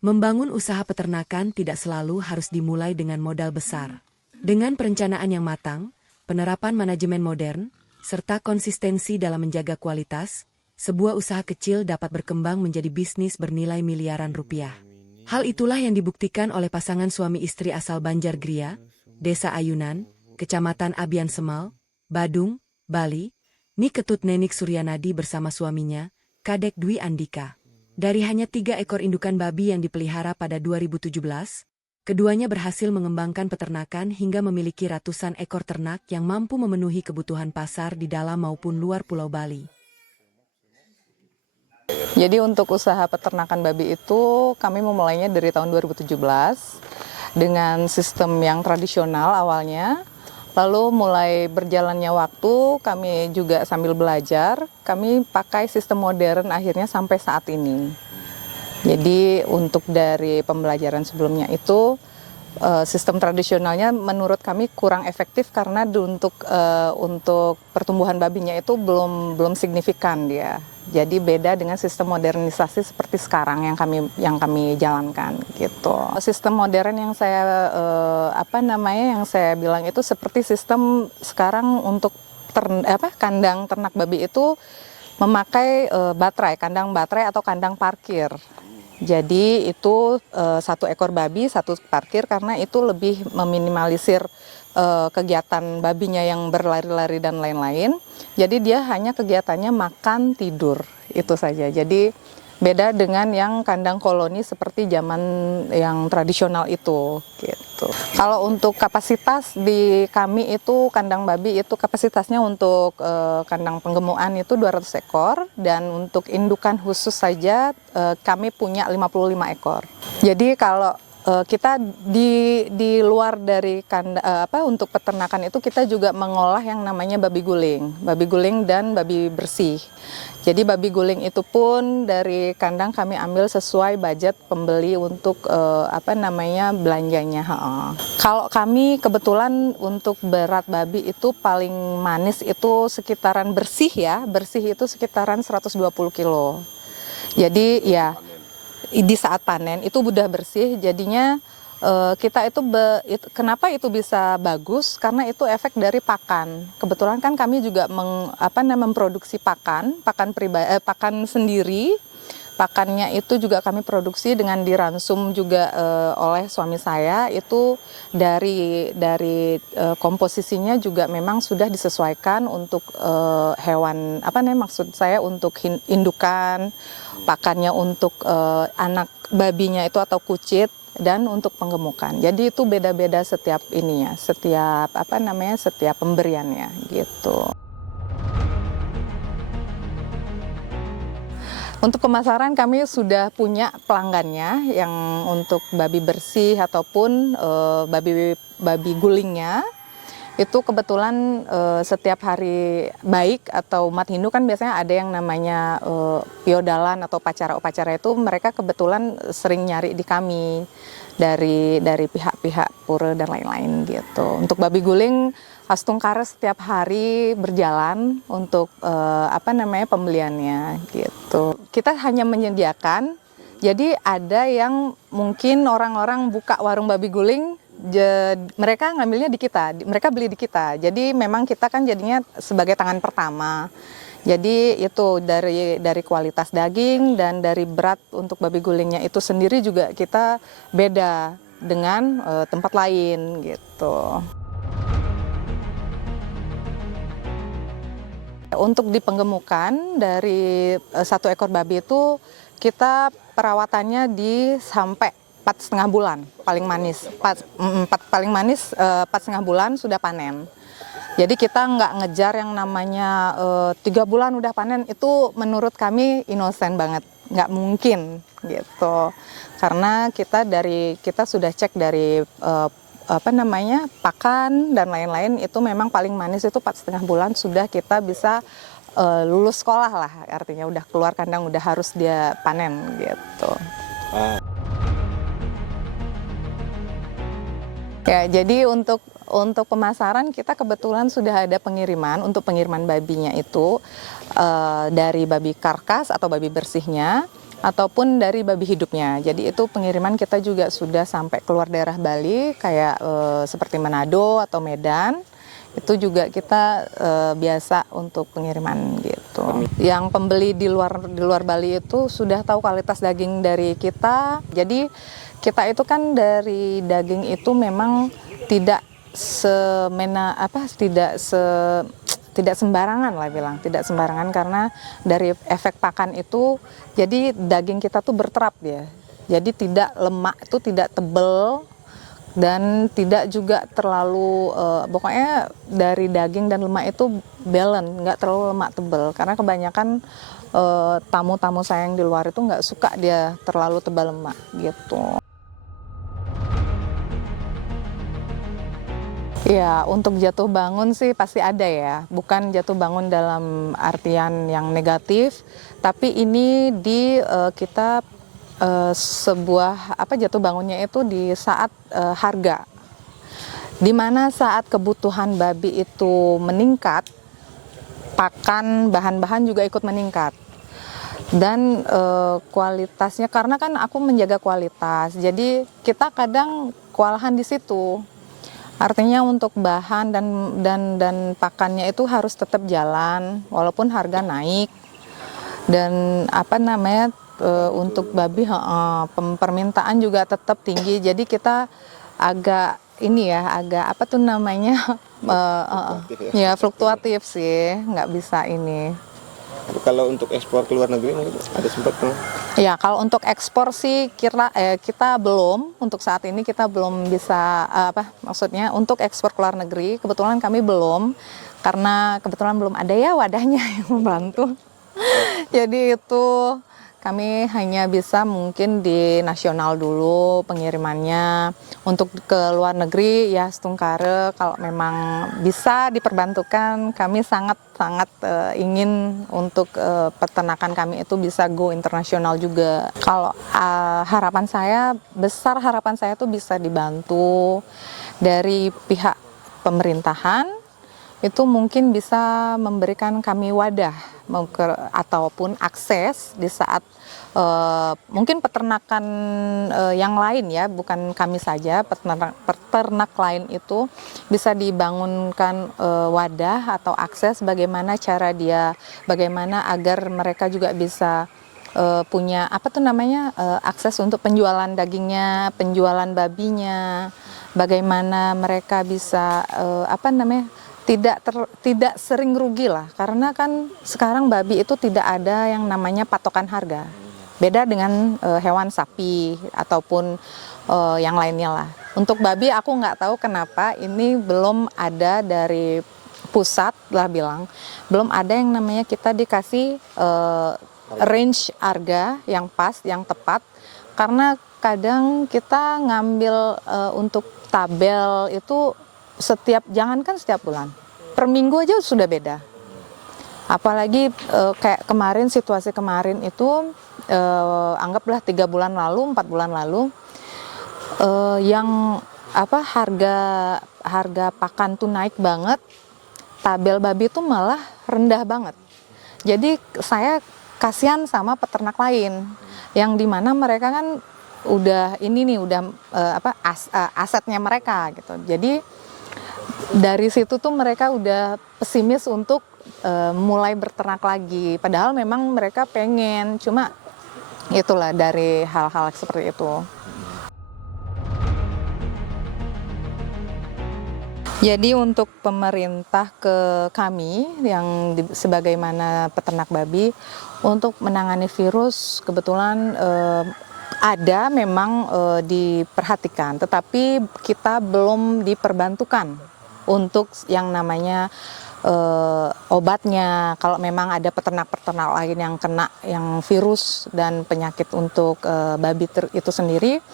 Membangun usaha peternakan tidak selalu harus dimulai dengan modal besar. Dengan perencanaan yang matang, penerapan manajemen modern, serta konsistensi dalam menjaga kualitas, sebuah usaha kecil dapat berkembang menjadi bisnis bernilai miliaran rupiah. Hal itulah yang dibuktikan oleh pasangan suami istri asal Banjargria, Desa Ayunan, Kecamatan Abian Semal, Badung, Bali, Niketut Nenik Suryanadi bersama suaminya, Kadek Dwi Andika. Dari hanya 3 ekor indukan babi yang dipelihara pada 2017, keduanya berhasil mengembangkan peternakan hingga memiliki ratusan ekor ternak yang mampu memenuhi kebutuhan pasar di dalam maupun luar Pulau Bali. Jadi untuk usaha peternakan babi itu kami memulainya dari tahun 2017 dengan sistem yang tradisional awalnya. Lalu mulai berjalannya waktu, kami juga sambil belajar, kami pakai sistem modern akhirnya sampai saat ini. Jadi untuk dari pembelajaran sebelumnya itu, sistem tradisionalnya menurut kami kurang efektif karena untuk pertumbuhan babinya itu belum signifikan dia. Jadi beda dengan sistem modernisasi seperti sekarang yang kami jalankan gitu. Sistem modern yang saya yang saya bilang itu seperti sistem sekarang untuk kandang ternak babi itu memakai kandang baterai atau kandang parkir. Jadi itu 1 ekor babi, 1 parkir karena itu lebih meminimalisir kegiatan babinya yang berlari-lari dan lain-lain. Jadi dia hanya kegiatannya makan, tidur, itu saja. Jadi beda dengan yang kandang koloni seperti zaman yang tradisional itu gitu. Kalau untuk kapasitas di kami itu kandang babi itu kapasitasnya untuk kandang penggemukan itu 200 ekor dan untuk indukan khusus saja kami punya 55 ekor. Jadi kalau kita di luar dari untuk peternakan itu kita juga mengolah yang namanya babi guling dan babi bersih. Jadi babi guling itu pun dari kandang kami ambil sesuai budget pembeli untuk belanjanya. Kalau kami kebetulan untuk berat babi itu paling manis itu sekitaran bersih itu sekitaran 120 kilo. Jadi ya di saat panen itu udah bersih, jadinya kita kenapa itu bisa bagus karena itu efek dari pakan. Kebetulan kan kami juga memproduksi pakan sendiri. Pakannya itu juga kami produksi dengan diransum juga oleh suami saya. Itu dari komposisinya juga memang sudah disesuaikan untuk hewan maksud saya untuk indukan, pakannya untuk anak babinya itu atau kucit dan untuk penggemukan. Jadi itu beda-beda setiap pemberiannya gitu. Untuk pemasaran kami sudah punya pelanggannya yang untuk babi bersih ataupun babi gulingnya. Itu kebetulan setiap hari baik atau umat Hindu kan biasanya ada yang namanya piodalan atau upacara itu mereka kebetulan sering nyari di kami dari pihak-pihak pura dan lain-lain gitu. Untuk babi guling Astungkares setiap hari berjalan untuk pembeliannya gitu. Kita hanya menyediakan, jadi ada yang mungkin orang-orang buka warung babi guling, mereka ngambilnya di kita, mereka beli di kita. Jadi memang kita kan jadinya sebagai tangan pertama. Jadi itu dari kualitas daging dan dari berat untuk babi gulingnya itu sendiri juga kita beda dengan tempat lain gitu. Untuk di penggemukan dari 1 ekor babi itu kita perawatannya sampai 4,5 bulan paling manis. Paling manis 4,5 bulan sudah panen. Jadi kita nggak ngejar yang namanya 3 bulan udah panen, itu menurut kami inosen banget, nggak mungkin gitu. Karena kita sudah cek dari pakan dan lain-lain itu memang paling manis itu 4,5 bulan sudah kita bisa lulus sekolah lah, artinya udah keluar kandang udah harus dia panen gitu. Ya, jadi untuk untuk pemasaran kita kebetulan sudah ada pengiriman. Untuk pengiriman babinya itu dari babi karkas atau babi bersihnya ataupun dari babi hidupnya. Jadi itu pengiriman kita juga sudah sampai keluar daerah Bali kayak seperti Manado atau Medan. Itu juga kita biasa untuk pengiriman gitu. Yang pembeli di luar Bali itu sudah tahu kualitas daging dari kita. Jadi kita itu kan dari daging itu memang tidak tidak sembarangan lah bilang, tidak sembarangan karena dari efek pakan itu jadi daging kita tuh berterap dia. Jadi tidak lemak itu tidak tebel dan tidak juga terlalu pokoknya dari daging dan lemak itu balance, nggak terlalu lemak tebel karena kebanyakan tamu-tamu saya yang di luar itu nggak suka dia terlalu tebal lemak gitu. Ya, untuk jatuh bangun sih pasti ada ya. Bukan jatuh bangun dalam artian yang negatif, tapi ini di kita sebuah jatuh bangunnya itu di saat harga. Di mana saat kebutuhan babi itu meningkat, pakan bahan-bahan juga ikut meningkat. Dan kualitasnya karena kan aku menjaga kualitas. Jadi kita kadang kewalahan di situ. Artinya untuk bahan dan pakannya itu harus tetap jalan walaupun harga naik. Dan untuk babi permintaan juga tetap tinggi. Jadi kita agak fluktuatif sih, nggak bisa ini. Kalau untuk ekspor ke luar negeri ada sempat tuh? Ya, kalau untuk ekspor sih kita belum, untuk saat ini kita belum bisa maksudnya untuk ekspor ke luar negeri kebetulan kami belum karena kebetulan belum ada ya wadahnya yang membantu. Jadi itu kami hanya bisa mungkin di nasional dulu pengirimannya. Untuk ke luar negeri ya setungkare kalau memang bisa diperbantukan kami sangat ingin untuk peternakan kami itu bisa go internasional juga. Kalau harapan saya tuh bisa dibantu dari pihak pemerintahan itu mungkin bisa memberikan kami wadah ataupun akses di saat mungkin peternakan yang lain ya, bukan kami saja, peternak lain itu bisa dibangunkan wadah atau akses bagaimana agar mereka juga bisa punya akses untuk penjualan dagingnya, penjualan babinya, bagaimana mereka bisa tidak sering rugi lah, karena kan sekarang babi itu tidak ada yang namanya patokan harga. Beda dengan hewan sapi ataupun yang lainnya lah. Untuk babi aku nggak tahu kenapa ini belum ada dari pusat lah bilang, belum ada yang namanya kita dikasih range harga yang pas, yang tepat. Karena kadang kita ngambil untuk tabel itu jangankan setiap bulan, per minggu aja sudah beda. Apalagi kayak situasi kemarin itu anggaplah 3 bulan lalu, 4 bulan lalu, harga pakan tuh naik banget, tabel babi itu malah rendah banget. Jadi saya kasihan sama peternak lain, yang dimana mereka kan asetnya mereka gitu. Jadi dari situ tuh mereka udah pesimis untuk mulai berternak lagi. Padahal memang mereka pengen, cuma itulah dari hal-hal seperti itu. Jadi untuk pemerintah ke kami yang sebagaimana peternak babi untuk menangani virus kebetulan ada memang diperhatikan, tetapi kita belum diperbantukan untuk yang namanya obatnya. Kalau memang ada peternak-peternak lain yang kena yang virus dan penyakit untuk babi itu sendiri,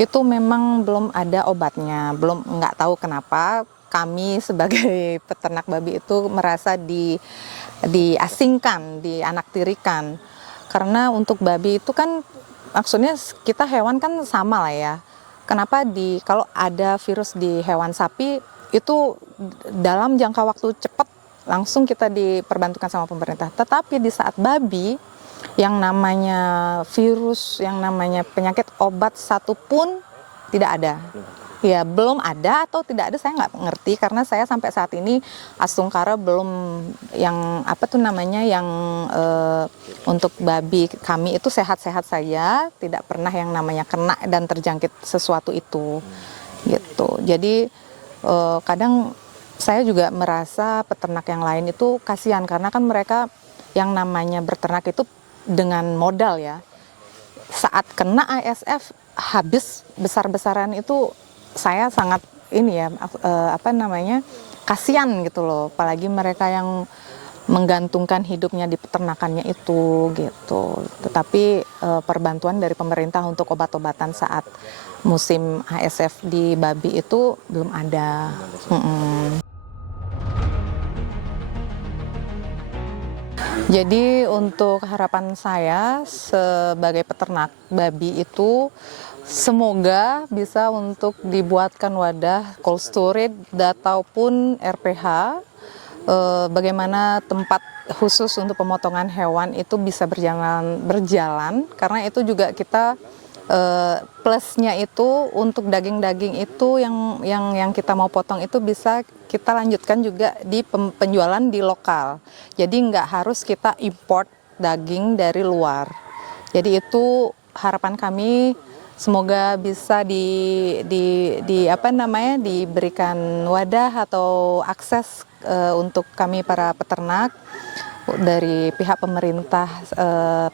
itu memang belum ada obatnya. Nggak tahu kenapa kami sebagai peternak babi itu merasa diasingkan, dianaktirikan. Karena untuk babi itu kan maksudnya kita hewan kan sama lah ya. Kenapa kalau ada virus di hewan sapi itu dalam jangka waktu cepat langsung kita diperbantukan sama pemerintah. Tetapi di saat babi, yang namanya virus, yang namanya penyakit, obat satupun tidak ada. Ya, belum ada atau tidak ada saya nggak ngerti, karena saya sampai saat ini Astungkara belum yang yang untuk babi kami itu sehat-sehat saja, tidak pernah yang namanya kena dan terjangkit sesuatu itu gitu. Jadi kadang saya juga merasa peternak yang lain itu kasihan, karena kan mereka yang namanya berternak itu dengan modal ya. Saat kena ASF habis besar-besaran itu, saya sangat kasihan gitu loh, apalagi mereka yang menggantungkan hidupnya di peternakannya itu gitu. Tetapi perbantuan dari pemerintah untuk obat-obatan saat musim ASF di babi itu belum ada. Jadi untuk harapan saya sebagai peternak babi itu, semoga bisa untuk dibuatkan wadah cold storage ataupun RPH, bagaimana tempat khusus untuk pemotongan hewan itu bisa berjalan, karena itu juga kita plusnya itu untuk daging-daging itu yang kita mau potong itu bisa kita lanjutkan juga di penjualan di lokal. Jadi nggak harus kita import daging dari luar. Jadi itu harapan kami, semoga bisa diberikan wadah atau akses untuk kami para peternak dari pihak pemerintah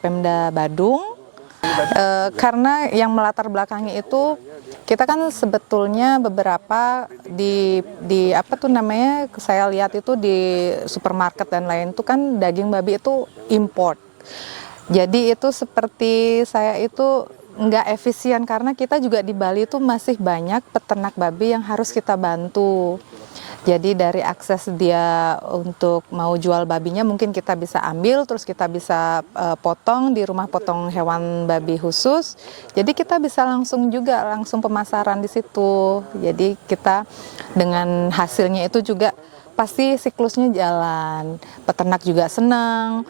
Pemda Badung. Karena yang melatar belakangi itu, kita kan sebetulnya beberapa saya lihat itu di supermarket dan lain itu kan daging babi itu import. Jadi itu seperti saya itu nggak efisien, karena kita juga di Bali itu masih banyak peternak babi yang harus kita bantu. Jadi dari akses dia untuk mau jual babinya mungkin kita bisa ambil, terus kita bisa potong di rumah potong hewan babi khusus. Jadi kita bisa langsung pemasaran di situ. Jadi kita dengan hasilnya itu juga pasti siklusnya jalan. Peternak juga senang.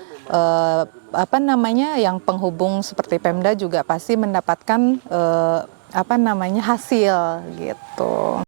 Yang penghubung seperti Pemda juga pasti mendapatkan hasil gitu.